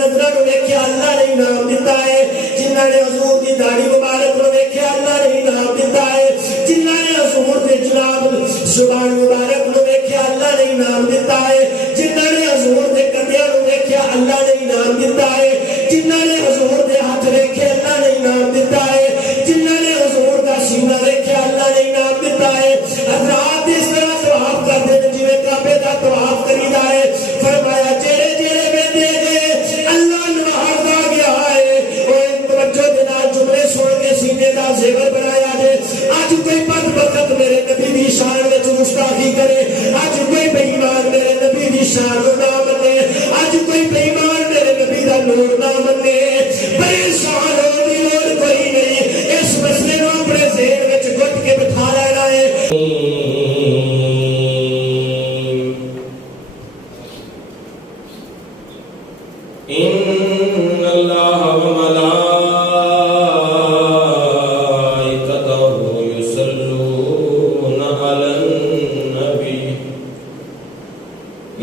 نظروں کو ویکھیا اللہ نے انعام دیتا ہے، جنہاں نے حضور دی داڑھی مبارک کو ویکھیا اللہ نے انعام دیتا ہے، جنہاں نے حضور دے جناب زبان مبارک کو ویکھیا اللہ نے انعام دیتا ہے، جنہاں نے حضور دے کندھیاں کو ویکھیا اللہ نے انعام دیتا ہے، جنہاں نے حضور دے ہاتھ ویکھے اللہ نے انعام دیتا ہے، جنہاں نے حضور دا سینہ ویکھیا اللہ نے انعام دیتا ہے۔ حضرات اس طرح طواف کرتے ہیں جویں کعبے دا طواف کریدا ہے، فرمایا جڑے جڑے ویندے نے اللہ نوازا گیا ہے، او توجہ دے نال جملے سن کے سینے دا زیور بنایا جے۔ اج کوئی بدبخت میرے نبی دی شان وچ گستاخی کرے، اج کوئی بے ایمان میرے نبی دی شان نہ منے، اج کوئی بے ایمان میرے نبی دا نور نہ منے، پریشان ہونے دی لوڑ کوئی نہیں، اس مسئلے نو اپنے ذہن وچ گھٹ کے بٹھا لینا ہے۔ ان اللہ وملائکتہ یصلون علی النبی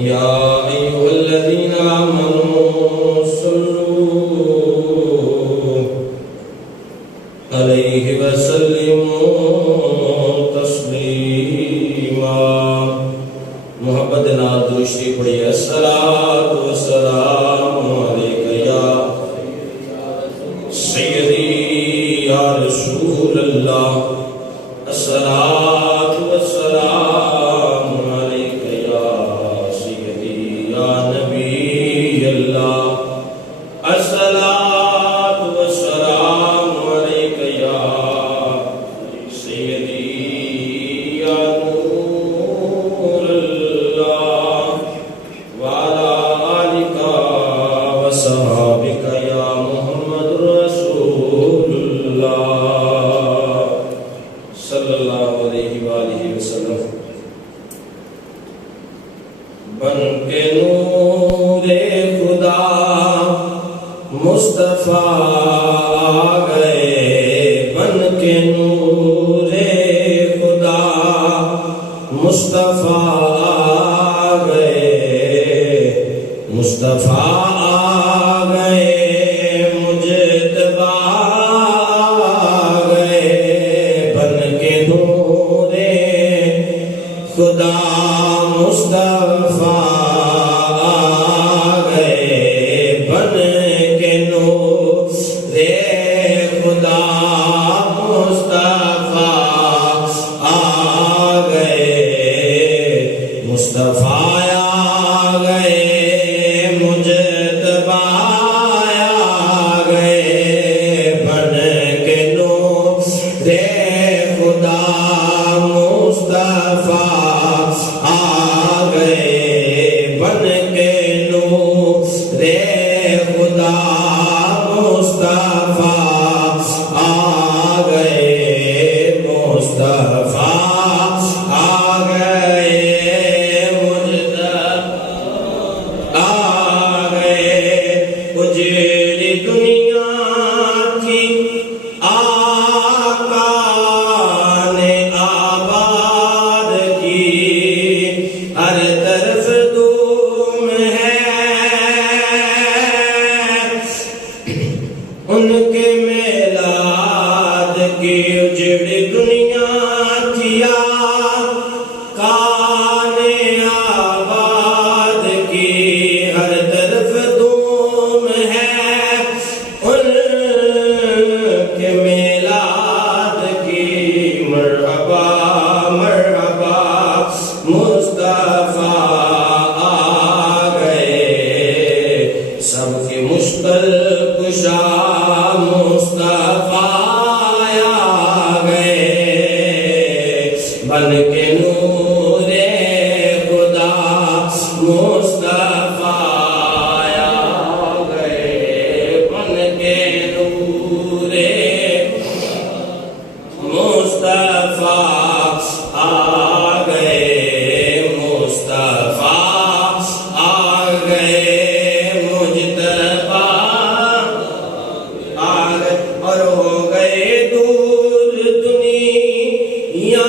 یا ایھا الذین آمنوا صلوا علیہ وسلموا تسلیما۔ محبت نال دوسری پڑھی الصلاۃ والسلام علیک یا سیدی یا رسول اللہ، الصلاۃ والسلام علیک یا سیدی یا نبی اللہ، الصلاۃ والسلام علیک یا سیدی یا نور اللہ وعلی آلک وصحابک یا محمد رسول اللہ صلی اللہ علیہ وآلہ وسلم۔ بن کے نور خدا مصطفیٰ آ گئے، بن کے نور خدا مصطفیٰ آ گئے، مصطفیٰ آ گئے، مجتبیٰ آ گئے، بن کے نور خدا مصطفیٰ آ گئے، بن کے نور خدا مصطفیٰ آ گئے، مصطفیٰ آ گئے، مجتبیٰ آ گئے، بن کے نور خدا مصطفیٰ آ گئے، بن کے نور خدا مصطفیٰ آ گئے، مصطفیٰ آ گئے، مجتبیٰ آ گئے، اجڑی دنیا تھی آقا نے آباد کی، ہر طرف دھوم ہے ان کے میلاد کی، اجڑی دنیا تھی آقا نے آباد کی، ہر طرف دھوم ہے ان کے میلاد کی، مرحبا مرحبا مصطفیٰ آ گئے، سب کی مشکل کشا مصطفیٰ آ گئے، بن کے نور خدا مصطفیٰ آ گئے، بن کے نور مصطفیٰ آ گئے، مصطفیٰ آ گئے، مجتبیٰ آ گئے، اور ہو گئے دور دنیا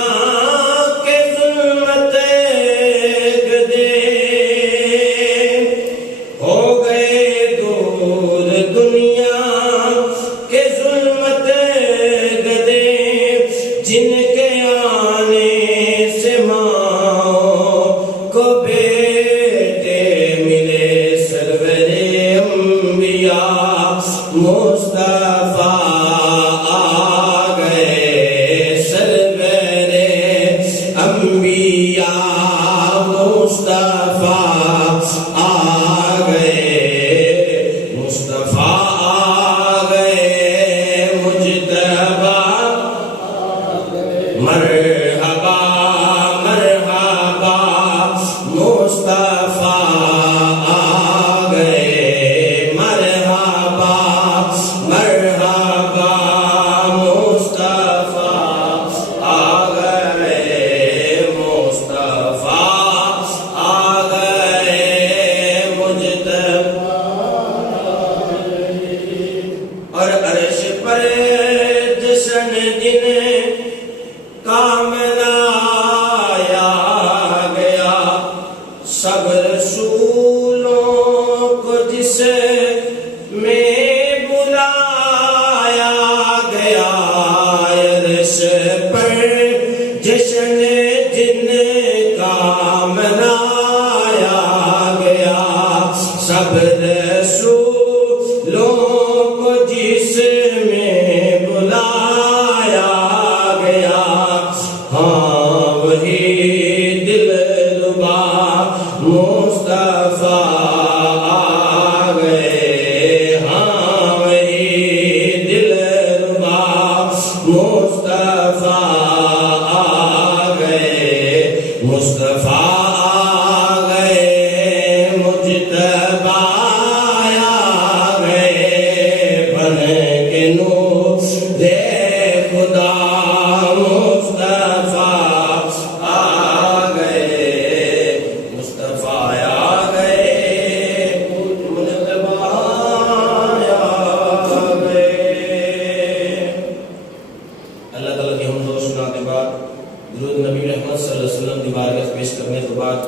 آمنا آیا گیا سب رسولوں کو جس میں بلایا گیا عرش پر جشن جن کا منایا گیا سب رسولوں کو جس میں بلایا گیا ہاں وہی دلربا مصطفیٰ آ گئے ہاں وہی دلربا مصطفیٰ آ گئے مصطفیٰ آ گئے مجتبی آ گئے بن کے نور خدا مصطفیٰ آ گئے مصطفیٰ آ گئے مجتبی آ گئے۔ اللہ تعالیٰ کی حمد و ثنا کے بعد درود نبی رحمت صلی اللہ علیہ وسلم کی بارگاہ پیش کرنے کے بعد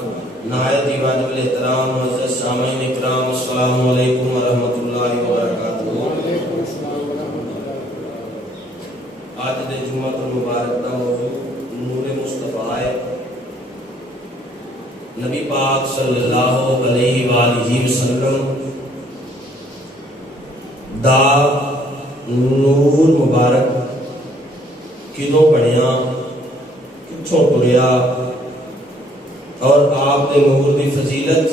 نہایت ہی واجب الاحترام معزز سامعین اکرام السلام علیکم ورحمۃ اللہ وبرکاتہ۔ آج دے جمعہ المبارک کا موضوع نور مصطفیٰ ہے۔ نبی پاک صلی اللہ علیہ وآلہ وسلم دا نور مبارک کدوں بنیا کتھوں ٹریا اور آپ دے نور دی فضیلت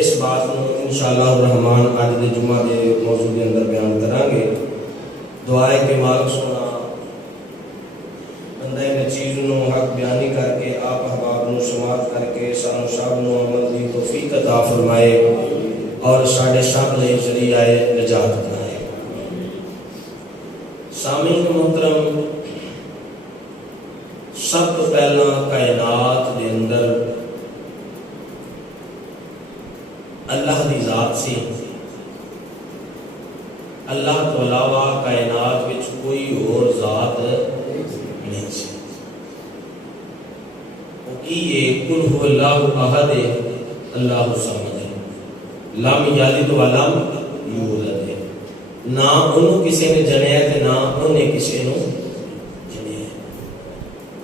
اس بات کو انشاءاللہ الرحمن آج دے جمعہ دے موضوع دے اندر بیان کریں گے۔ دعائے کہ مالک سونا بندہ نچیز نو حق بیانی کر کے آپ احباب نو سماعت کر کے سانو شاب نو عمل دی توفیق عطا فرمائے اور ساڈے سب لئی ذریعہ نجات بنائے۔ سامعین محترم، سب تو پہلا کائنات دے اندر اللہ دی ذات سی۔ اللہ تو علاوہ کائنات وچ کوئی اور ذات نہیں سی۔ وہ کی یہ قل هو اللہ احد اللہ الصمد لم یلد ولم یولد، نہ انہوں کسی نے جنیا تے نہ انہیں کسی نو جنیا۔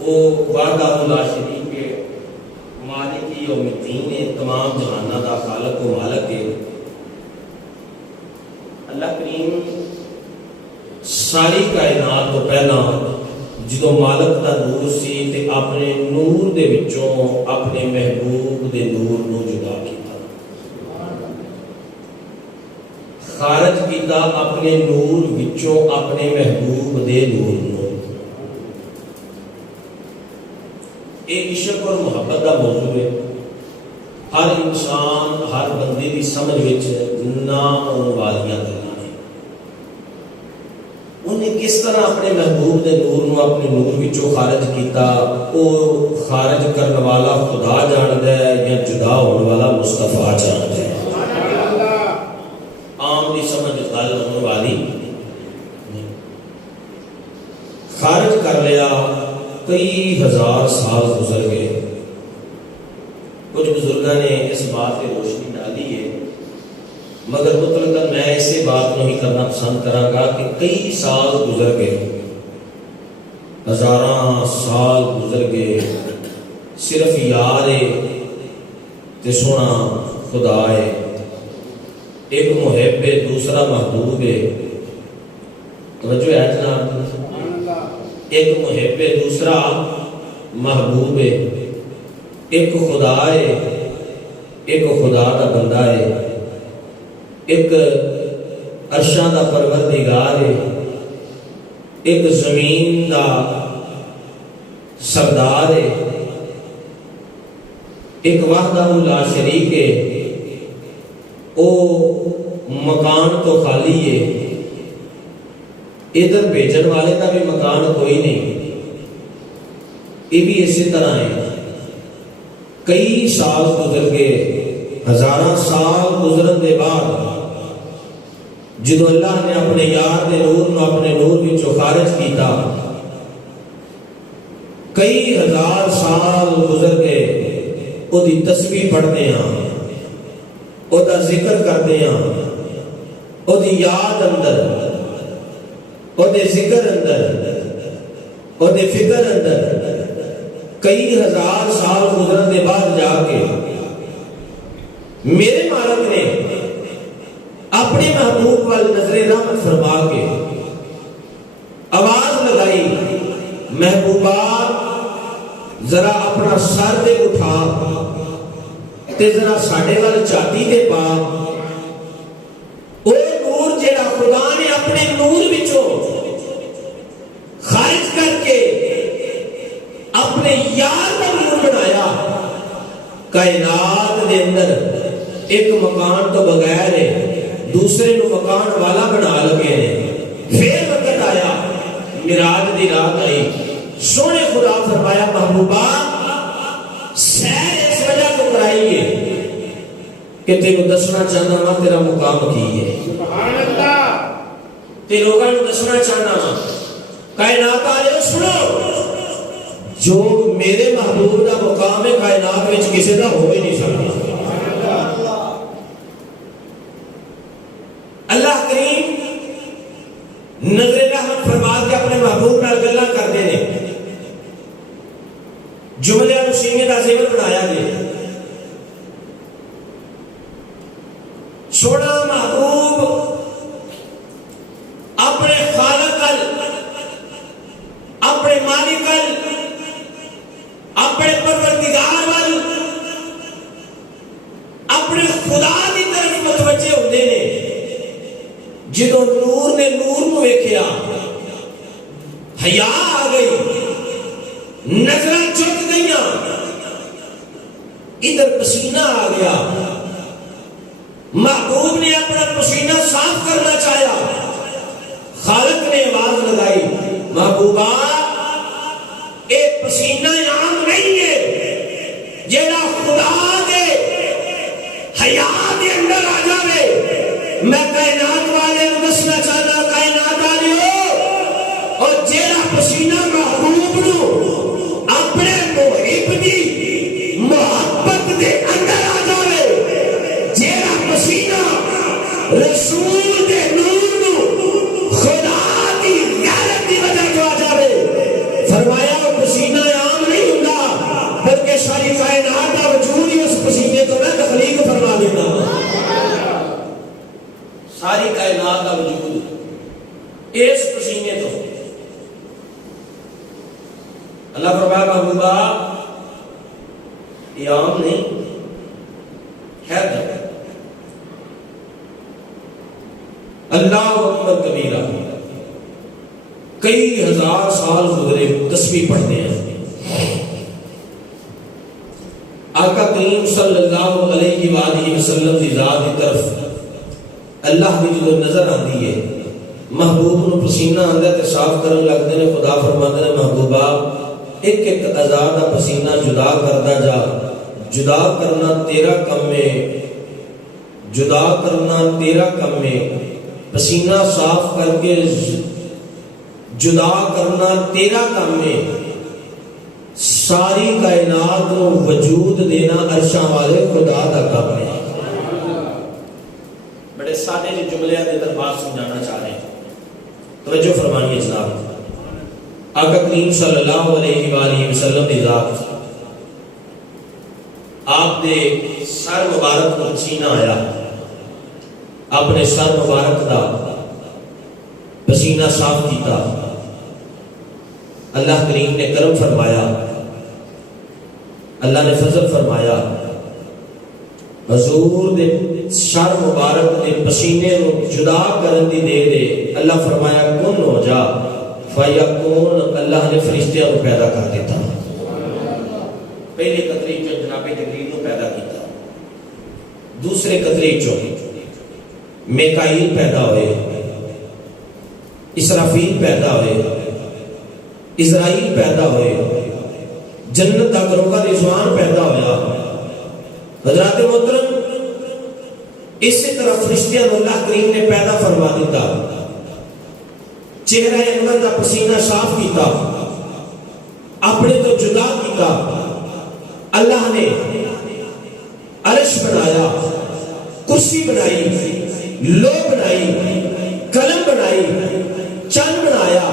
وہ وحدہ لا شریک ہے، مالک یوم الدین ہے، تمام جہانہ دا خالق و مالک ہے۔ اللہ کریم ساری کائنات تو پہلا جدو مالک دا نور سی تے اپنے نور دے وچوں اپنے محبوب دے نور نو جدا کیتا، خارج کیتا اپنے نور وچوں اپنے محبوب دے نور نو۔ ایک عشق اور محبت کا موضوع ہے۔ ہر انسان ہر بندے کی سمجھ وچ نہ آنے والیاں گلاں نے۔ انہیں کس طرح اپنے محبوب دے نور نو اپنے نور وچوں خارج کیتا، او خارج کرنے والا خدا جاندا ہے یا جدا ہونے والا مصطفیٰ جاندا ہے۔ عام دی سمجھ گل ہونے والی نہیں۔ خارج کر لیا، کئی ہزار سال گزر گئے۔ کچھ بزرگوں نے اس بات پہ روشنی ڈالی ہے، مگر مطلقاً میں اسی بات کو ہی کرنا پسند کروں گا کہ کئی سال گزر گئے، ہزاراں سال گزر گئے، صرف یار تے سونا خدا ہے، ایک محب ہے دوسرا محبوب ہے۔ توجہ ہے جناب، ایک محب ہے دوسرا محبوب ہے، ایک خدا ہے ایک خدا دا بندہ ہے، ایک عرشاں دا پروردگار ہے، ایک زمین دا سردار ہے، ایک وحدہ لا شریک ہے، او مکان تو خالی ہے، ادھر بھیجن والے کا بھی مکان کوئی نہیں۔ یہ بھی اسی طرح ہے، کئی سال گزر گئے، ہزاراں سال گزرن دے بعد جدو اللہ نے اپنے یار دے نور نو اپنے نور وچوں خارج کیتا، کئی ہزار سال گزر گئے وہ دی تسبیح پڑھتے ہیں، وہ دا ذکر کرتے ہیں، وہ دی یاد اندر، وہ دے ذکر اندر، وہ دے فکر اندر کئی ہزار سال گزرنے کے بعد جا کے میرے مالک نے اپنے محبوب وال نظر رحمت فرما کے آواز لگائی، محبوبہ ذرا اپنا سر دے اٹھا تے ذرا ساڈے وال چاٹی دے پا۔ او نور جڑا خدا نے اپنے نور وچوں خارج کر کے اپنے یار کا نور بنایا، کائنات دے اندر ایک مکان تو بغیر ہے، دوسرے نو مکان والا بنا لگے نے۔ پھر وقت آیا، معراج دی رات آئی، سونے خدا فرمایا محبوبہ سیر اس وجہ کو کرائیے کہ تیرے دسنا چاہنا وا تیرا مقام کی ہے، سبحان اللہ، تے لوگاں نو دسنا چاہنا وا کائنات والے سنو، جو میرے محبوب دا مقام ہے کائنات وچ کسی دا ہو ہی نہیں سکتا۔ اللہ کریم نظر رحمت فرما کے اپنے محبوب نال گلاں کرتے ہیں، جملے نو سینے دا زیور بنایا گیا۔ سونا محبوب اپنے خالق اپنے مالک اپنے پروردگار وال اپنے خدا کی طرف متوجہ ہوتے ہیں۔ جدوں نور نے نور نو ویکھیا حیا آ گئی، نظراں چک گئیاں، ادھر پسینہ آ گیا، محبوب نے اپنا پسینہ صاف کرنا چاہیا، خالق نے آواز لگائی محبوبہ اے پسینہ عام نہیں ہے، جیڑا خدا دے حیا دے اندر آ جاوے۔ میں کائنات والے دسنا چاہنا، کائنات والے اور جیڑا پسینہ محبوب نو اپنے محب دی محبت دے اندر آ جاوے، جیڑا پسینہ رسول دے نور نو خدا دی غیرت دی وجہ تو آ جاوے۔ فرمایا وہ پسینہ عام نہیں ہوندا، بلکہ ساری کائنات کا وجود ہی اس پسینے تو میں تخلیق فرما دیتا ہوں۔ ساری کائنات کا وجود اس پسینے تو۔ اللہ فرمایا محبوبہ یہ عام نہیں ہے، اللہ اکبر کبیرہ۔ کئی ہزار سال گزرے، تسبیح پڑھتے ہیں، آقا کریم صلی اللہ علیہ وآلہ وسلم کی ذات کی طرف اللہ کی جو نظر آتی ہے، محبوب نو پسینہ آندا تے صاف کرن لگدے نے، خدا فرماتا ہے محبوبہ ایک ایک اعضاء دا پسینہ جدا کردا جا، جدا کرنا تیرا کم ہے، جدا کرنا تیرا کم ہے، پسینہ صاف کر کے جدا کرنا تیرا کام ہے، ساری کائنات کو وجود دینا عرشاں والے خدا کا کام ہے۔ بڑے سادے جو جملے کے دربار سمجھانا چاہ رہے ہیں، توجہ فرمائیے جناب۔ آقا کریم صلی اللہ علیہ وآلہ وسلم کی ذات، آپ نے سر مبارک کو پسینہ آیا، اپنے سر مبارک دا پسینہ صاف کیتا، اللہ کریم نے کرم فرمایا، اللہ نے فضل فرمایا، حضور دے سر مبارک دے پسینے نو جدا کرن دی دے دے، اللہ فرمایا کن ہو جا فیکون، اللہ نے فرشتیاں کو پیدا کر دیتا، پہلے قطرے چو جناب جبریل کو پیدا کیتا، دوسرے قطرے چو میکائیل پیدا ہوئے، اسرافیل پیدا ہوئے، اسرائیل پیدا ہوئے، جنت کا دروگہ رضوان پیدا ہویا۔ حضرات محترم اسی طرح فرشتیاں اللہ کریم نے پیدا فرما دیتا، چہرہ انور کا پسینہ صاف کیتا، اپنے تو جدا کیتا. اللہ نے عرش بنایا, کرسی بنائی, لو بنائی, قلم بنائی, چند بنایا,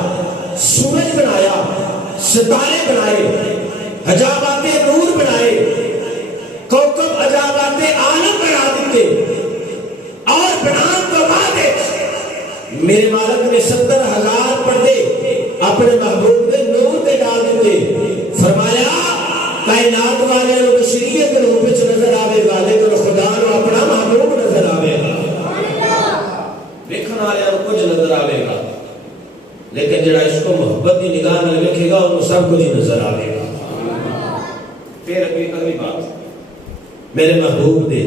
سورج بنایا, ستارے بنائے, عجابات نور بنائے, کوکب عجابات عالم بنا دیتے. اور بنان تو بعد میرے مالک نے 70,000 پردے اپنے محبوب کے نور پہ ڈال دیتے. فرمایا کائنات والے لوگ بشریت کے روپ میں نظر آوے گا, لیکن خدا نو اپنا محبوب نظر آوے گا. دیکھنے والے کو کچھ نظر آوے گا, لیکن جڑا اس کو محبت کی نگاہ میں دیکھے گا انہوں سب کچھ نظر آوے گا. پھر اگلی بات, میرے محبوب دے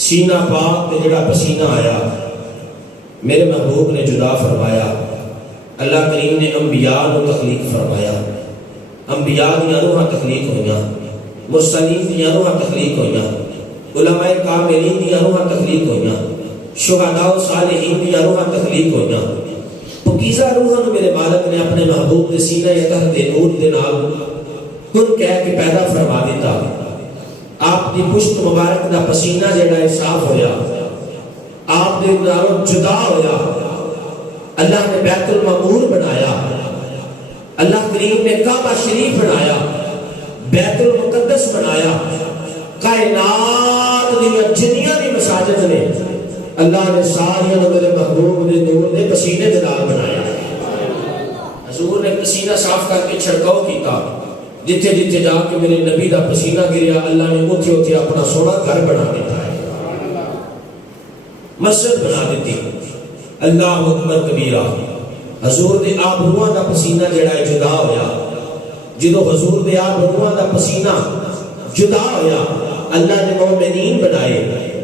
سینہ پاک تے جڑا پسینہ آیا, میرے محبوب نے جدا فرمایا. اللہ کریم نے انبیاء کو تخلیق فرمایا, انبیاء دیا روحاں تخلیق ہوئیاں, مرسلین دیا روحاں تخلیق ہوئیاں, علماء کاملین دیا روحاں تخلیق ہوئیاں, شہداء و صالحین دیا روحاں تخلیق ہوئیاں. پکیزہ روحاں میرے مالک نے اپنے محبوب دے سینہ تحت نور دے نال کن کہہ کے پیدا فرما دیتا. آپ دی پشت مبارک دا پسینہ جڑا صاف ہویا, آپ دے نالوں جدا ہویا. اللہ نے بیت المعمور بنایا, اللہ کریم نے کعبہ شریف بنایا, بیت المقدس بنایا. کائنات دیا جنیاں دی مساجد نے اللہ نے ساریاں میرے محبوب دے نور دے پسینے دے نال بنایا. حضور نے پسینہ صاف کر کے چھڑکاؤ کیتا, جتھے جتھے جا کے میرے نبی دا پسینہ گریا اللہ نے اوتھے اوتھے اپنا سونا گھر بنا دیتا ہے, مسجد بنا دیتی. اللہ اکبر کبیرہ. حضور دے آپ روحاں دا پسینہ جڑا ہے جدا ہویا. جدو حضور دے آپ روحاں دا پسینہ جدا ہویا, اللہ نے مومنین بنائے,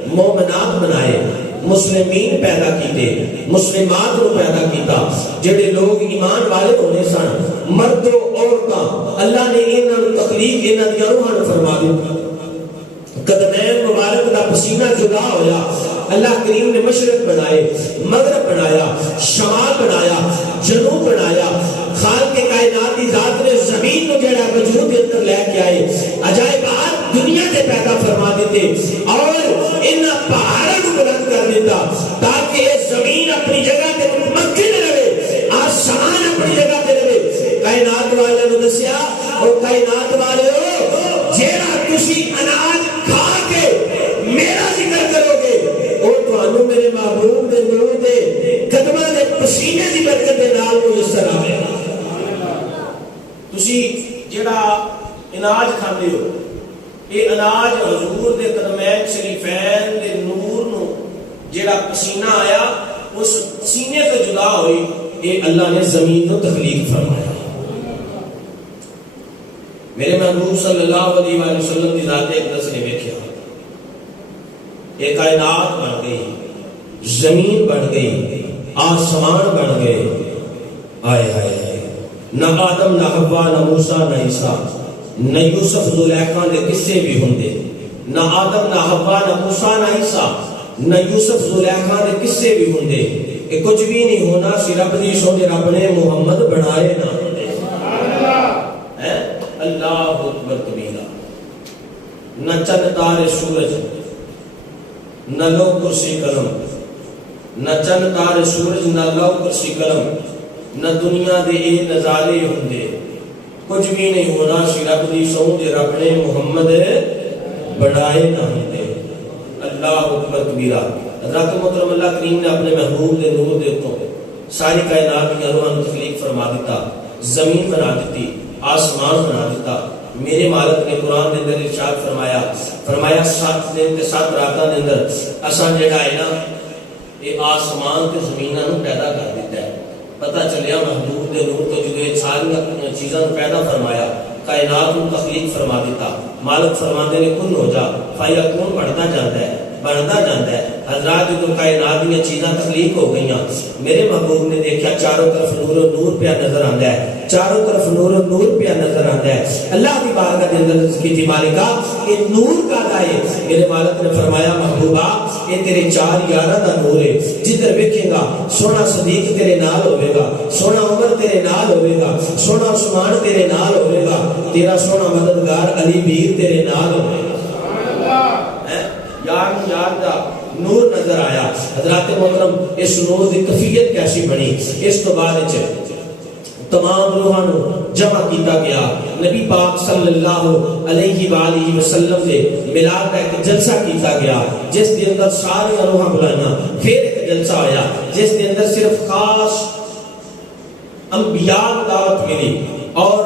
مومنات بنائے, مسلمین پیدا کیتے, مسلمات کو پیدا کیتا. جڑے لوگ ایمان والے ہونے سن, مرد و عورتاں, اللہ نے انہاں تخلیق انہاں دی روحاں فرما دی. قدمین مبارک دا پسینہ جدا ہویا. اللہ کریم نے مشرق بنائے, مغرب بنایا, شمال بنایا, جنوب بنایا. خالق کے کائنات کی ذات نے زمین کو جڑا وجود کے اندر لے کے آئے, عجائبات دنیا کے پیدا فرما دیتے اور ان پہاڑوں کو بلند کر دیتا تاکہ یہ زمین اپنی جگہ تے متمکن رہے, آسمان اپنی جگہ تے رہے. کائنات والے نے دسیا اور کائنات والے ہو جیڑا تسی اناج کھا کے میرا ذکر کرو گے اور تانوں میرے محبوب دے نور دے قدماں دے پسینے دی برکت دے نال میسر آوے گا. تسی جڑا اناج کھاندے ہو, یہ اناج حضور دے قدمین شریفین دے نور نو جڑا پسینہ آیا اس سینے سے جدا ہوئی, یہ اللہ نے زمین کو تخلیق فرمایا. میرے محبوب صلی اللہ علیہ وآلہ وسلم کی ذات اقدس نے دیکھا, یہ کائنات بن گئی, زمین بن گئی, آسمان بن گئے. آئے آئے نہ آدم نہ حوا نہ موسیٰ نہ عیسیٰ نہ یوسف زلیخا دے قصے بھی ہوندے. نہ آدم نہ حوا نہ موسیٰ نہ عیسیٰ نہ یوسف زلیخا دے قصے بھی ہوندے. یہ کچھ بھی نہیں ہونا سی رب دی سونے رب نے محمد بنائے نہ ہوندے. اللہ اکبر کبیرہ. نہ چند تارے سورج نہ لو کرسی قلم, نہ چند تارے سورج نہ لو کرسی قلم, نہ دنیا دے اے نظارے ہوندے. کچھ بھی نہیں ہونا سی رب دی سونے دے رب نے محمد بڑھائے نہ ہوندے. اللہ اکبر کبیرہ. حضرت محترم اللہ کریم نے اپنے محبوب دے نور دے تو ساری کائنات کی روحاں تخلیق فرما دیتا, زمین بنا دیتی, آسمان بنا دیتا. میرے مالک نے قرآن دے اندر ارشاد فرمایا, فرمایا 7 دن تے 7 راتاں دے اندر اساں جڑا ہے نا یہ آسمان تے زمیناں نو پیدا کر دیتا ہے. پتہ چلیا محبوب دے نور تو جدو یہ ساری چیزاں پیدا فرمایا, کائنات کو تخلیق فرما دیتا. مالک فرماتے نے کن ہو جا, فیکون بڑھتا جاتا ہے, بڑھتا جاتا ہے. حضرات جو کائنات دیا چیزاں تخلیق ہو گئی، میرے محبوب نے دیکھا چاروں طرف نور و نور پہ نظر آتا ہے، چاروں طرف نور و نور پہ نظر آتا ہے۔ اللہ کی بارگاہ کے اندر کی تھی مالکہ یہ نور کا ہے، میرے مالک نے فرمایا محبوبہ یہ تیرے چار یاراں دا نور ہے، جدھر ویکھے گا سونا صدیق تیرے نال ہوے گا، سونا عمر تیرے نال ہوے گا، سونا عثمان تیرے نال ہوے گا، تیرا سونا مددگار علی بیر تیرے نال ہوے گا۔ یار دا نور نظر آیا۔ حضرات محترم اس نور دی کیفیت کیسی بنی؟ اس تو بعد تمام روحاں جمع کیتا گیا، نبی پاک صلی اللہ علیہ وآلہ وسلم سے میلاد کا ایک جلسہ کیتا گیا جس کے اندر ساری روحاں بلائیاں، پھر ایک جلسہ آیا جس کے اندر صرف خاص انبیاء دعوت ملی، اور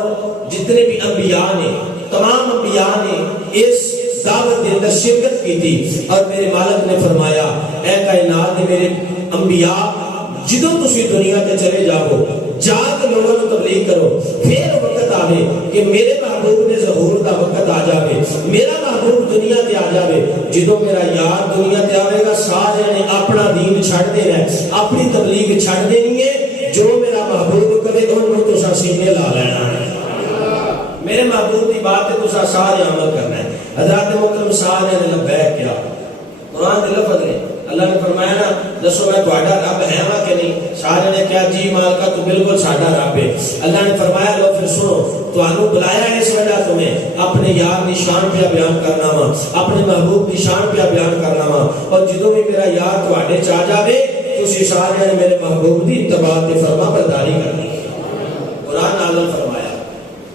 جتنے بھی انبیاء نے تمام انبیاء نے اس دعوت کے اندر شرکت کی تھی، اور میرے مالک نے فرمایا اے کائنات نے میرے انبیاء جدوں تسی دنیا تے چلے جاؤ جا کے لوگوں کو تبلیغ کرو، پھر وقت آوے کہ میرے محبوب نے ظہور دا وقت آ جاوے، میرا محبوب دنیا تے آ جاوے، جدوں میرا یار دنیا تے آوے گا سارے نے اپنا دین چھڑ دینا ہے، اپنی تبلیغ چھڑ دینی ہے، جو میرا محبوب کرے انہوں تو سینے لا لینا ہے، میرے محبوب کی بات ہے تو سارے عمل کرنا ہے۔ حضرات محترم سارے نے لبیک کیا، قرآن کے لفظ نے اللہ نے فرمایا نا دسو میں تہاڈا رب ہے وا کہ نہیں؟ سارے نے کہا جی مالکا تو بالکل ساڈا رب ہے۔ اللہ نے فرمایا لو پھر سنو، تانوں بلایا اس وجہ تمہیں اپنے یار کی شان پہ بیان کرنا وا، اپنے محبوب کی شان پہ بیان کرنا وا، اور جدوں بھی میرا یار تہاڈے چ آ جاوے تسی سارے نے میرے محبوب دی اتباع تے فرما برداری کرنی ہے۔ قرآن نازل فرمایا،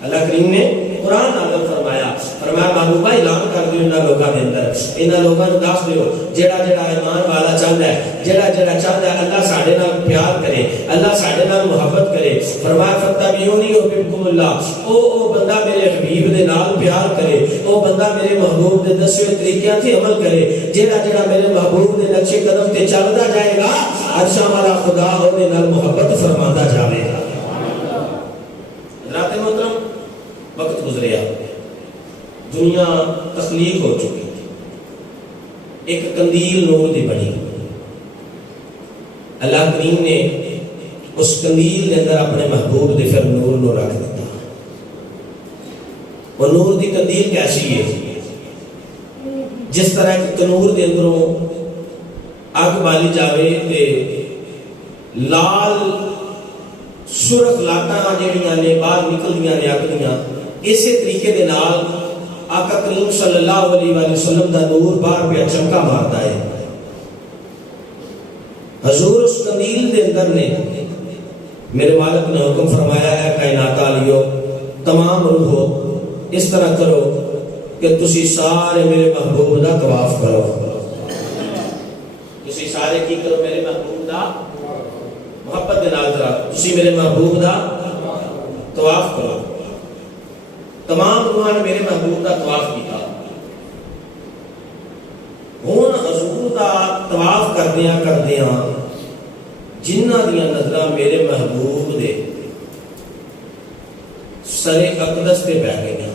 اللہ کریم نے قرآن نازل فرمایا، فرمایا محبوبہ اعلان کر دیو انہاں لوگاں دے اندر، انہاں لوگاں نوں دس دیو جیڑا جیڑا ایمان والا چاہندا ہے، جیڑا جیڑا چاہندا ہے اللہ ساڈے نال پیار کرے، اللہ ساڈے نال محبت کرے، فرمایا فتبعونی یحببکم اللہ، او بندہ میرے حبیب دے نال پیار کرے، او بندہ میرے محبوب دے دسے ہوئے طریقیاں تے عمل کرے، جیڑا جیڑا میرے محبوب دے نقش قدم تے چلدا جائے گا عرش والا خدا اودے نال محبت فرماندا جاوے گا۔ حضرات محترم وقت گزریا، دنیا تخلیق ہو چکی، ایک قندیل نور دی بنی، اللہ کریم نے اس قندیل کے اندر اپنے محبوب دے پھر نور نو رکھ دیتا۔ وہ نور دی قندیل کیسی ہے؟ جس طرح ایک تنور دے اندروں اگ بالی جاوے تے لال سرخ لاٹاں جڑیاں نے باہر نکلدیاں نے اگ دیاں، اسی طریقے دے نال آقا کریم صلی اللہ علیہ وآلہ وسلم دا نور باہر پہ چمکا مارتا ہے۔ حضور اس قندیل دے اندر نے میرے مالک نے حکم فرمایا ہے کائنات والیو تمام روحو اس طرح کرو کہ تسی سارے میرے محبوب دا طواف کرو، تسی سارے کی کرو میرے محبوب دا محبت دے نال ذرا تسی میرے محبوب دا طواف کرو۔ تمام روحاں نے میرے محبوب دا طواف کیتا، ہن حضور دا طواف کردیاں جنہ دیاں نظراں میرے محبوب دے سر اقدس تے پہ گئیاں،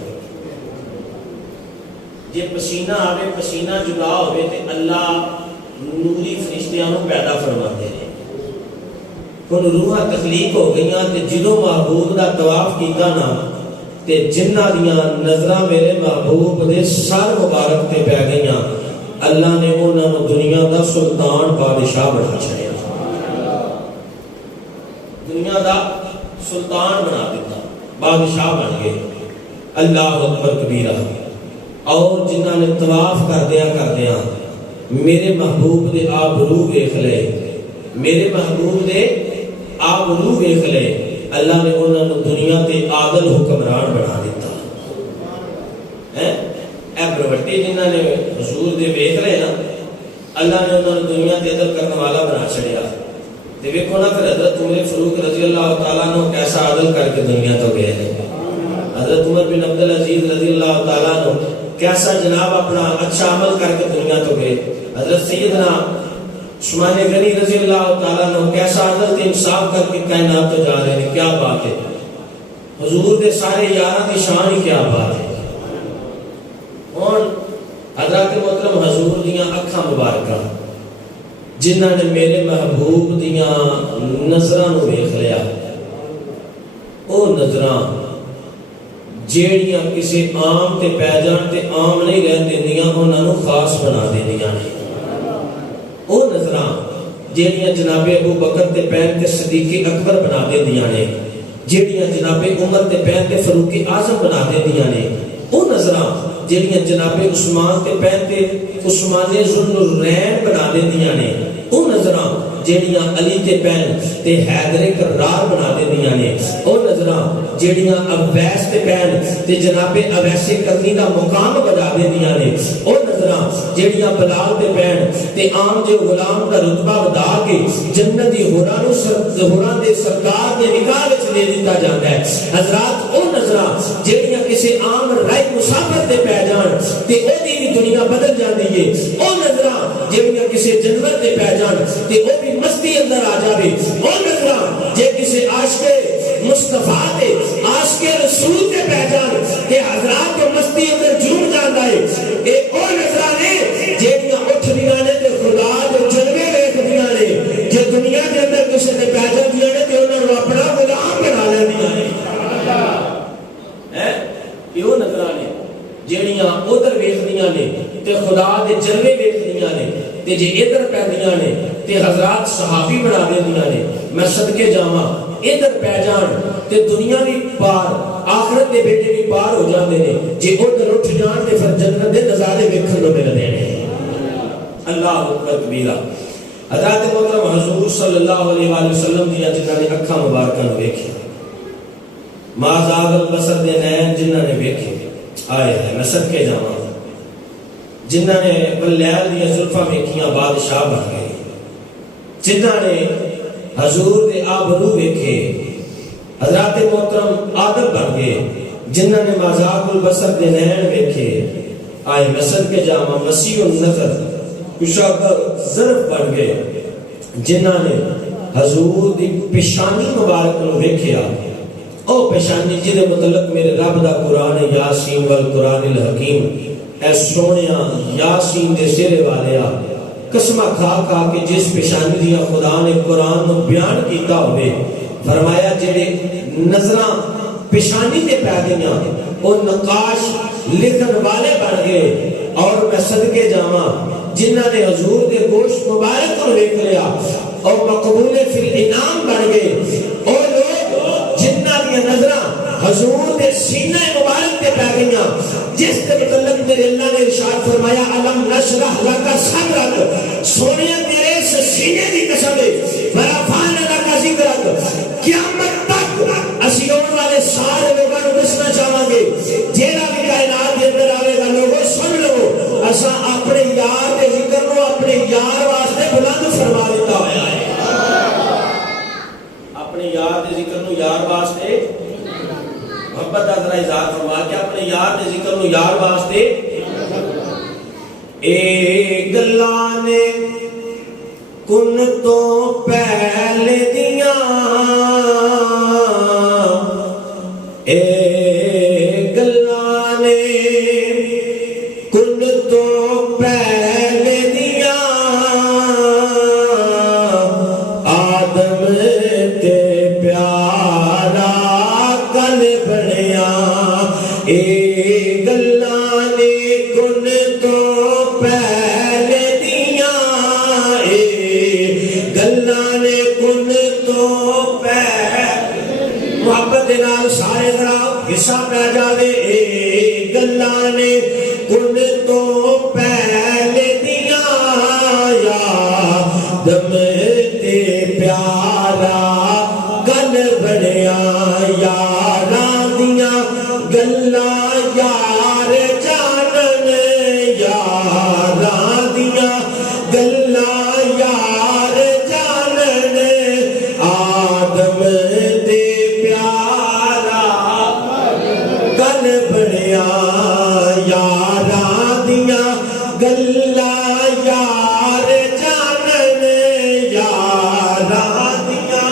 جے پسینہ آوے پسینہ جدا ہوئے تے اللہ نوری فرشتیاں نوں پیدا فرماتے ہیں، ہن روحاں تخلیق ہو گئیاں تے جدوں محبوب دا طواف کیتا نا تے جنہ دیاں نظراں میرے محبوب دے سر مبارک تے پہ گئیاں، اللہ نے انہاں نوں دنیا دا سلطان بادشاہ بنا چھڑیا، دنیا دا سلطان بنا دیتا، بادشاہ بن گئے۔ اللہ اکبر کبیرہ۔ اور جنہاں نے طواف کردیاں میرے محبوب دے آبرو ویکھ لے، میرے محبوب دے آبرو ویکھ لے، اللہ نے انہوں نے دنیا تے عادل حکمران بنا دیتا ہے۔ اے بروٹی جنہاں نے حضور دے ویکھ لے نا، اللہ نے انہوں نے دنیا تے عدل کرنے والا بنا چھڑیا۔ تے ویکھو نا پھر حضرت عمر فاروق رضی اللہ تعالیٰ عنہ کیسا عدل کر کے دنیا تو گئے ہیں، حضرت عمر بن عبدالعزیز رضی اللہ تعالیٰ عنہ کیسا جناب اپنا اچھا عمل کر کے دنیا تو گئے، حضرت سیدنا عثمان غنی رضی اللہ تعالیٰ عنہ کیسا عدل انصاف کر کے کائنات تو جا رہے ہیں، کیا بات ہے، حضور دے سارے یاراں دی شان ہی کیا بات ہے۔ اور حضرات محترم حضور دیاں اکھاں مبارکاں جنہاں نے میرے محبوب دیاں نظراں نو ویکھ لیا، او نظراں جیڑیاں کسی عام تے پہ جان تے عام نہیں رہ دیندیاں، انہاں نو خاص بنا دیندیاں نے۔ او نظراں جیڑیاں جناب ابو بکر تے پین تے صدیق اکبر بنا دیندیاں نے، جیڑیاں جناب عمر تے پین تے فاروق اعظم بنا دیندیاں نے، او نظراں جیڑیاں جناب عثمان تے پین تے عثمان ذوالنورین بنا دیندیاں نے، او نظراں جیڑیاں علی تے پین تے حیدر کرار بنا دیندیاں نے، او نظراں جیڑیاں عباس تے پین تے جناب اویس کرنی دا مقام بنا دیندیاں نے، او نظراں جیڑیاں بلال تے پین تے عام جو غلام دا رتبہ ودا کے جنت دی ہوراں دے سرکار دے نکاح وچ دے دتا جاندا ہے۔ حضرات او نظراں جیڑیاں کسی عام راہ مسافر تے پہ جان تے او دی بھی دنیا بدل جاندی ہے، او نظراں جیڑیاں کسی جانور تے پہ جان تے او بھی مستی اندر آ جاوے، او نظراں جے کسی عاشق مصطفیٰ تے عاشق رسول تے پہ جان تے حضرات کو مستی اندر جھوم جاندا ہے۔ اے او نظراں نے جیڑیاں اٹھدیاں نے تے خدا دے جلوے ویکھدیاں نے، جے دنیا دے اندر کسی تے پہ جاندیاں نے تے انہاں نوں اپنا غلام بنا لیندیاں نے۔ یہ نظراں نے جیڑیاں ادھر ویکھدیاں نے تے خدا دے جلوے ویکھدیاں نے، تے جے ادھر پیندیاں نے تے حضرات صحابی بنا دیندیاں نے۔ میں صدقے جاواں ادھر پہ جان تے دنیا بھی پار آخرت دے بیٹے بھی پار ہو جاندے نے، جے ادھر اٹھ جان تے پھر جنت دے نظارے ویکھن نوں ملدے نے۔ اللہ اکبر کبیرہ۔ حضرات محترم حضور صلی اللہ علیہ وآلہ وسلم دیاں جنہاں نے اکھاں مبارکاں نوں ویکھیا، ما زاغ البصر دے نین جنہاں نے ویکھے، آئے ہے میں صدقے جاواں جنہاں نے واللیل دیاں زلفاں ویکھیاں بادشاہ بن گئے، جنہاں نے حضور دے آبرو ویکھے حضرات محترم عادل بن گئے، جنہاں نے ما زاغ البصر دے نین ویکھے، آئے میں صدقے جاواں وسیع النظر کشادہ ظرف بن گئے، جنہاں نے حضور دی پیشانی مبارک نو ویکھیا، او پیشانی جدے متعلق میرے رب دا قرآن یاسین والقرآن الحکیم، اے سونیا یاسین دے سیرے والیا قسمہ کھا کھا کے جس پیشانی دیا خدا نے قرآن نو بیان کیتا ہوئے، فرمایا جڑے نظراں پیشانی دے پہ گئیاں او نقاش لکھن والے بن گئے، اور میں صدقے جاواں جنہاں نے حضور دے گوشت مبارک کو دیکھ لیا اور مقبول فی الانعام بن گئے، اور لوگ جنہاں دی نظراں حضور دے سینہ مبارک تے پہ گئیاں، جس کے متعلق میرے اللہ نے ارشاد فرمایا علم نشرح لک صدرک، سونیا تیرے اس سینے دی قسم ہے، ورفعنا لک ذکرک، قیامت تک اسی اور والے سارے لوگوں کو دسنا چاہاں گے، جیڑا بھی کائنات کے اندر آئے گا لوگوں سن لو، اساں اپنے یار کے ذکر کو اپنے یار واسطے بلند فرما دیتا ہوا ہے، اپنے یار کے ذکر کو یار واسطے محبت دا ذرا اظہار فرما کے اپنے یار کے ذکر کو یار واسطے، اے گلاں نے کن تو پہلے دیاں، اے گلاں نے کن تو پہلے دیاں، آدم تے پیارا کل بنیا، اے گلاں نے کن تو پہلے دیاں، اے گلاں نے کن تو پہلے، محبت دے نال سارے ذرا حصہ پہ جاوے، اے گلاں نے کن تو پہلے دیاں، یا دم تے پیارا کل بنیا، یاراں دیاں گلاں یار جانن، یاراں دیاں گلاں یار جانن، آدم تے پیارا کل بنیا، یاراں دیاں گلاں یار جانن، یاراں دیاں،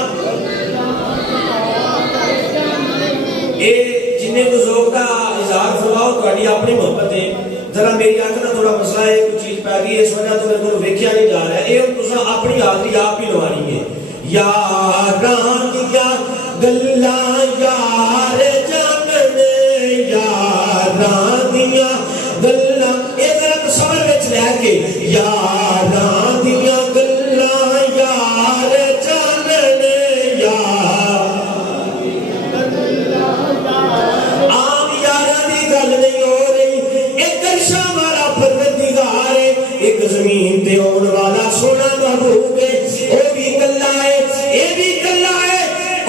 اے جنہیں کو ذوق دا اظہار فرماؤ تہاڈی اپنی محبت ہے، ذرا میری آنکھ نہ تھوڑا مسئلہ ہے کوئی چیز پہ گئی اس وجہ تو میرے کو ویکھیا نہیں جا رہا ہے یہ تساں اپنی حاضری آپ ہی لوانی ہے یاراں دیاں گلاں یار جاننے یاراں دیاں گلاں اے ذرا تصور وچ لے کے یاراں دیاں گلاں یار جاننے عام یاراں دی گل نہیں ہو رہی ایک عرشاں والا پروردگار ہے ایک زمین تے آن والا سونا محبوب ہے وہ بھی گلا ہے یہ بھی گلا ہے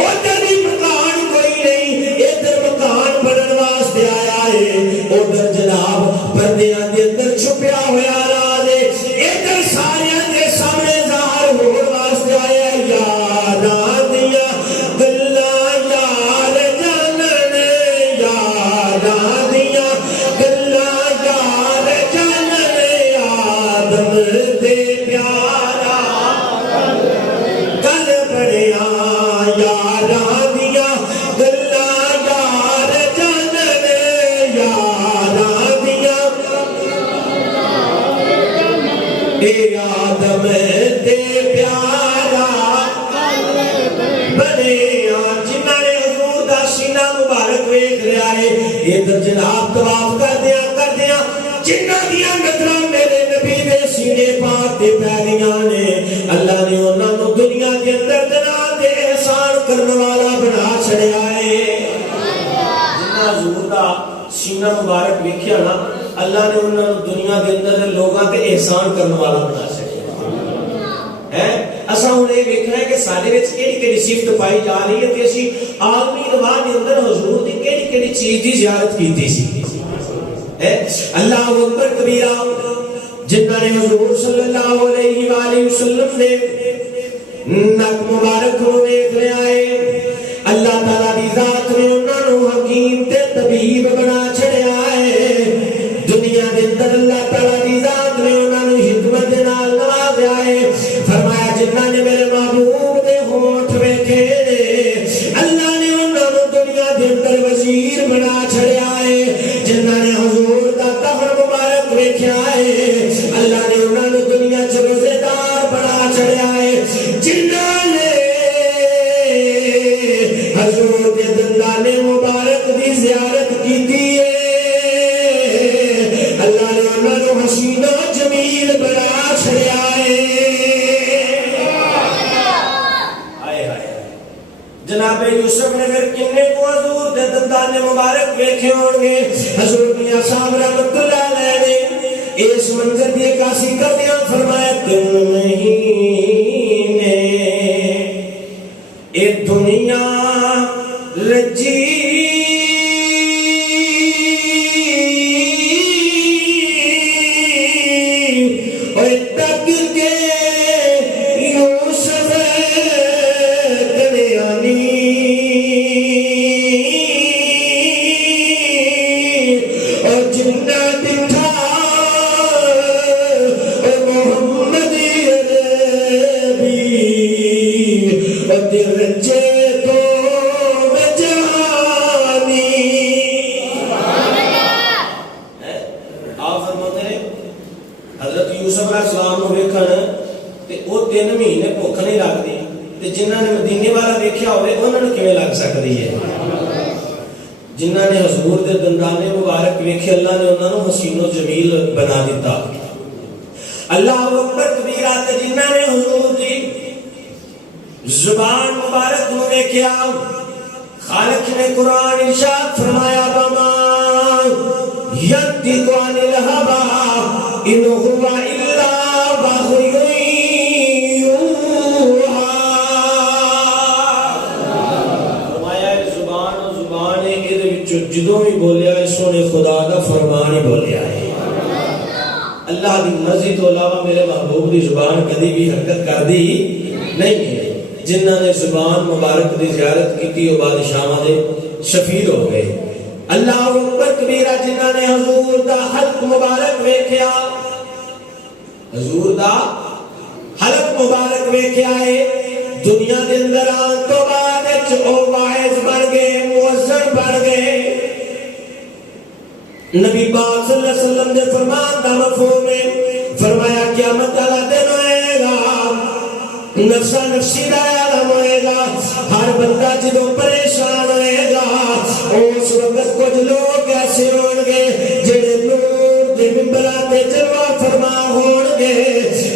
ادھر بھی مکان کوئی نہیں ادھر مکان بنن واسطے آیا ہے ادھر جناب پردیاں دے اندر چھپیا ہوا راز ہے ادھر ساریاں دے سامنے ظاہر ہون واسطے آیا ہے یاراں دیاں گلاں یار جاننے یاراں دیاں گلاں یار جاننے آدم دے پیارا گل بڑیا یاراں دیاں گلاں یار جاننے یاراں دیاں اے آدم دے پیارا بنیا جنہاں نے حضور دا سینہ مبارک ویکھ لیا ہے ادھر جناب طواف کردیاں جنہاں دیاں نظراں میرے نبی دے سینے پاک تے پہ گئیاں نے اللہ نے انہاں نوں دنیا دے اندر جناب دے احسان کرن والا بنا چھڑیا ہے جنہاں حضور دا سینہ مبارک ویکھیا نا اللہ نے انہاں نوں دنیا دے اندر لوگاں تے احسان کرن والا بنا چھڑیا ہے اساں ہن یہ ویکھنا ہے کہ سارے وچ کیڑی صفت پائی جا رہی ہے تے اسی عالمی رواج دے اندر حضور دی کیڑی چیز دی زیارت کیتی سی اللہ اکبر کبیرہ جنہاں نے حضور صلی اللہ علیہ وآلہ وسلم نے نک مبارک کو دیکھ لیا ہے اللہ تعالیٰ دی ذات نے انہاں نوں حکیم تے طبیب بنا چھڑیا ہے دنیا دے اندر اللہ تعالیٰ دی ذات نے انہاں نوں حکمت دے نال نوازیا ہے فرمایا جنہاں نے میرے محبوب دے ہونٹ ویکھے اللہ نے انہاں نوں دنیا دے اندر وزیر بنا چھڑیا ہے جنہاں نے حضور دا طہر مبارک ویکھیا ہے اللہ نے انہاں نوں دنیا چ روزے دار بنا چھڑیا ہے جنہاں نے حضور دے دندان مبارک دی زیارت کیتی ہے اللہ نے انہاں نوں حسین و جمیل بنا چھڑیا ہے جناب یوسف نے پھر کنے کو حضور دے دندان مبارک ویکھے ہون گے حضور میاں صاحب رحمت اللہ علیہ نے اس منظر دی عکاسی کردیاں فرمایا 3 مہینے اے دنیا رجی اور تک کے یوسف جنہاں نے مدینے والا دیکھا ہوئے انہوں نے کیویں لگ سکتی ہے جنہاں نے حضور دے دندان مبارک ویکھے اللہ نے انہاں نوں حسین و جمیل بنا دیتا اللہ اکبر کبیرہ تے جنہاں نے حضور دی زبان مبارک نوں ویکھیا خالق نے قرآن ارشاد فرمایا وما ينطق عن الهوى إن هو إلا وحي جدوں بھی بولیا ہے سونے خدا دا فرمان ہی بولیا ہے اللہ دی مرضی تو علاوہ میرے محبوب دی زبان کدی بھی حرکت کر دی نہیں ہے جنہاں نے زبان مبارک دی زیارت کی وہ بادشاہاں دے شفیع ہو گئے اللہ اکبر کبیرہ جنہاں نے حضور دا حلق مبارک ویکھیا حضور دا حلق مبارک ویکھیا ہے دنیا دے اندر آن تو بعد او واعظ بن گئے مؤذن بن گئے نبی پاک صلی اللہ علیہ وسلم نے فرمان کا مفہوم ہے، فرمایا قیامت والا دن ہوئے گا، نفسا نفسی کا عالم ہوئے گا، ہر بندہ جدوں پریشان ہوئے گا، اس وقت کچھ لوگ ایسے ہون گے جڑے نور دے ممبراں تے جلوہ فرما ہون گے،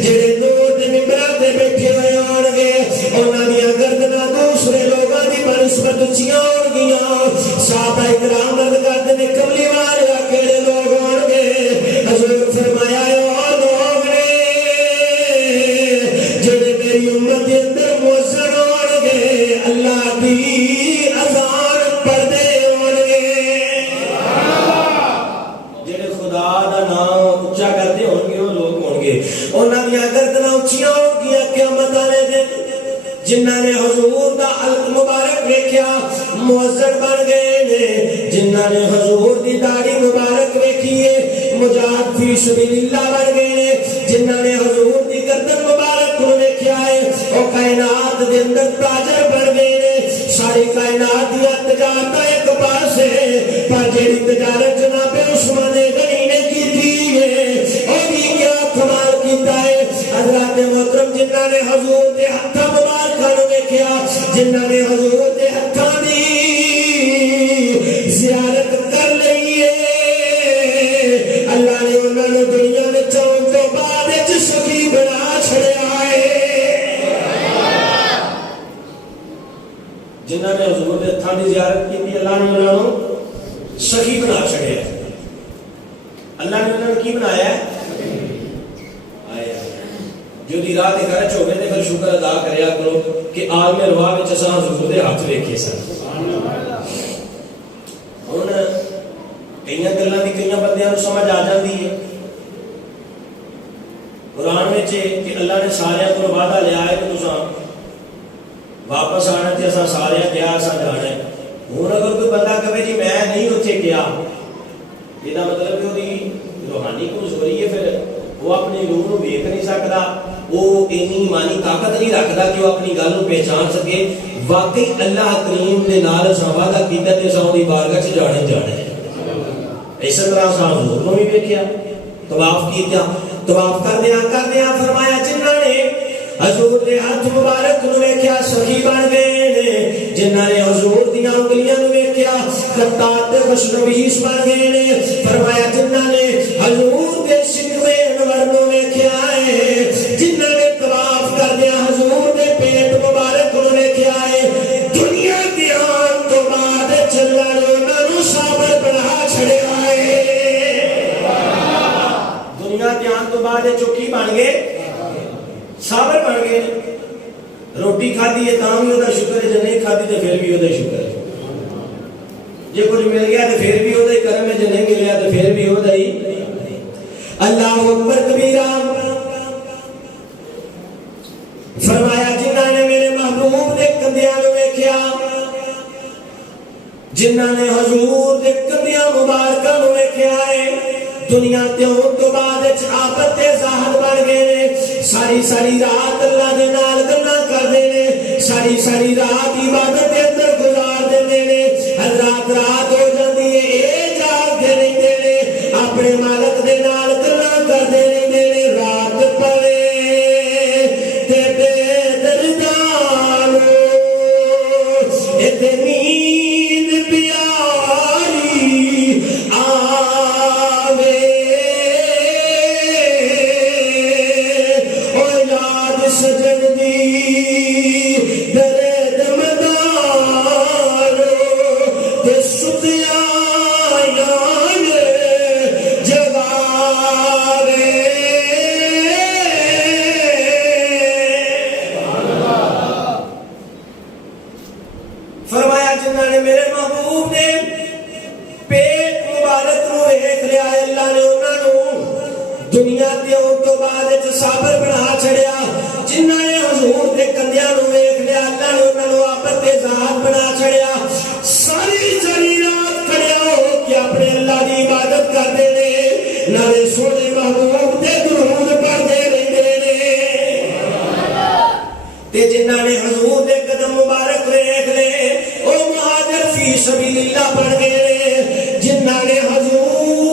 جڑے نور دے ممبراں تے بیٹھے ہوئے ہون گے، انہاں دی گردناں دوسرے لوگاں دی بنسبت اونچیاں ہون گیاں۔ صحابہ کرام عرض کرتے نے کملی والے کیڑے لوگ ہون گے؟ حضور فرمایا او لوگ نے جڑے میری امت دے اندر مؤذن ہون گے، اللہ دی اذان پڑھدے ہون گے، جڑے خدا دا نام اونچا کردے ہون گے، وہ لوگ ہون گے، انہاں دی گردناں اونچیاں ہون گیاں قیامت والے دن۔ جنہاں نے حضور دا حلق مبارک ویکھیا مؤذن بن گئے نے، جنہاں نے حضور دی داڑھی مبارک ویکھی ہے مجاہد فی سبیل اللہ بن گئے نے، جنہاں نے حضور دی گردن مبارک کو ویکھیا ہے او کائنات دے اندر تاجر بن گئے نے۔ ساری کائنات دی تجارت ایک پاسے، پر جیڑی تجارت جناب عثمان غنی نے کیتی ہے او بھی کیا کمال کیتا ہے۔ حضرات محترم جنہاں نے حضور دے ہتھاں مبارکاں نوں ویکھیا، جنہاں نے حضور دے ہتھاں دی زیارت کر لئی ہے، اللہ نے انہاں نوں دنیا دے چون تو بعد وچ سخی بنا چھڑیا ہے۔ جنہاں نے حضور دے ہتھاں دی زیارت کیتی، اللہ نے انہاں نوں سخی بنا چھڑیا ہے۔ اللہ نے انہاں نوں کی بنایا ہے؟ جو دی راہ تے خرچ ہوے تے پھر شکر ادا کریا کرو کہ عالم روا وچ اساں حضور دے ہاتھ ویکھے سن۔ ہن کئی گلاں دی کئی بندیاں نوں سمجھ آ جاندی ہے قرآن وچ کہ اللہ نے سارے کو وعدہ لیا ہے کہ تساں واپس آنا تے اساں سارے گیا اساں جانا ہے۔ ہن اگر کوئی بندہ کہے جی میں نہیں اوتھے گیا، یہ مطلب کہ وہ روحانی کمزوری ہے، پھر وہ اپنی روح نو ویکھ نہیں سکتا، وہ اینی ایمانی طاقت نہیں رکھتا کہ وہ اپنی گل نو پہچان سکے۔ واقعی اللہ کریم نے نال وعدہ کیتا تے اساں دی بارگاہ چ جانے جانے۔ اس طرح اساں حضور نو بھی ویکھیا، طواف کیتا، طواف کردیاں فرمایا جنہاں نے حضور دے ہاتھ مبارک نو ویکھیا سخی بن گئے نے، جنہاں نے حضور دیاں انگلیاں نو ویکھیا خطات تے خوشنویس بن گئے نے۔ فرمایا جنہاں نے حضور دے شکوے انور نو ویکھیا ہے، جنہاں نے طواف کردیاں حضور دے پیٹ مبارک نو ویکھیا ہے، دنیا دے آن تو بعد چلا انہاں نو صابر بنا چھڑیا ہے۔ دنیا دے آن تو بعد چوکی بن گئے، صابر بن گئے۔ روٹی کھادی ہے تاں بھی وہ شکر ہے، جے نہیں کھادی تو پھر بھی وہ شکر ہے، جے کچھ مل گیا تو پھر بھی وہ کرم ہے، جے نہیں ملیا تو پھر بھی وہ ہی۔ اللہ اکبر کبیرہ۔ فرمایا جنہاں نے میرے محبوب دے کندیاں نوں ویکھیا، جنہاں نے حضور دے کندیاں مبارکاں نوں ویکھیا ہے، دنیا تے ہون تو بعد وچ آپت تے زاہد بن گئے نے، ساری رات اللہ دے نال گلاں کردے نے، ساری رات عبادت دے اندر گزار دیندے نے۔ حضرات رات ہو جاندی ہے اے جاگدے رہندے نے، اپنے مالک دے نال گلاں کردے رہندے نے۔ رات پڑے تے بے دردانو اتے نیند پیاری آوے، او یاد سجن دی درد مدارو تے ستیا یان جگاوے۔ فرمایا جنہاں نے میرے محبوب نے پیٹ مبارک نو ویکھ لیا، اللہ نے انہاں نوں دنیا دے اون تو بعد وچ صابر بنا چھڑیا۔ جنہاں نے حضور دے کندیاں نوں ویکھ لیا، اللہ نے انہاں نوں آپت تے ذات بنا چھڑیا۔ ساری رات کھڑے ہو کے اپنے اللہ دی عبادت کردے نے، نالے سونے محبوب دے درود پڑھدے رہندے نے۔ تے جنہاں نے حضور دے قدم مبارک ویکھ لے او مہاجر فی سبیل اللہ بن گئے، جنہاں نے حضور